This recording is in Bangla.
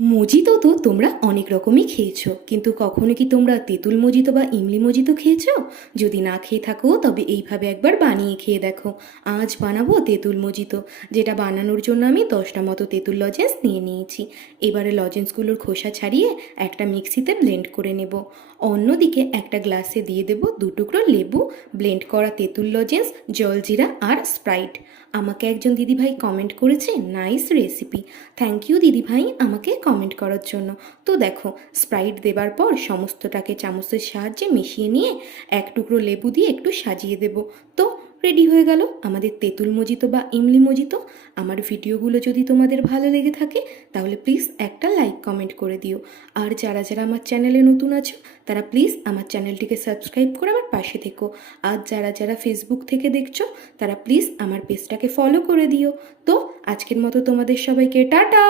মজিতো তো তোমরা অনেক রকমই খেয়েছো, কিন্তু কখনো কি তোমরা তেঁতুল মজিতো বা ইমলি মজিতো খেয়েছো? যদি না খেয়ে থাকো তবে এইভাবে একবার বানিয়ে খেয়ে দেখো। আজ বানাবো তেঁতুল মজিতো, যেটা বানানোর জন্য আমি 10টা মতো তেঁতুল লজেন্স নিয়ে নিয়েছি। এবারে লজেন্সগুলোর খোসা ছাড়িয়ে একটা মিক্সিতে ব্লেন্ড করে নেব। অন্যদিকে একটা গ্লাসে দিয়ে দেব 2 টুকরো লেবু, ব্লেন্ড করা তেঁতুল লজেন্স, জলজিরা আর স্প্রাইট। আমাকে একজন দিদিভাই কমেন্ট করেছে, নাইস রেসিপি। থ্যাংক ইউ দিদিভাই আমাকে কমেন্ট করার জন্য। তো দেখো, স্প্রাইট দেবার পর সমস্তটাকে চামচের সাহায্যে মিশিয়ে নিয়ে 1 টুকরো লেবু দিয়ে একটু সাজিয়ে দেব। তো রেডি হয়ে গেল আমাদের তেঁতুল মজিতো বা ইমলি মজিতো। আমার ভিডিওগুলো যদি তোমাদের ভালো লেগে থাকে তাহলে প্লিজ একটা লাইক কমেন্ট করে দিও। আর যারা যারা আমার চ্যানেলে নতুন আছো তারা প্লিজ আমার চ্যানেলটিকে সাবস্ক্রাইব করে আমার পাশে থেকো। আর যারা যারা ফেসবুক থেকে দেখছো তারা প্লিজ আমার পেজটাকে ফলো করে দিও। তো আজকের মতো তোমাদের সবাইকে টাটা।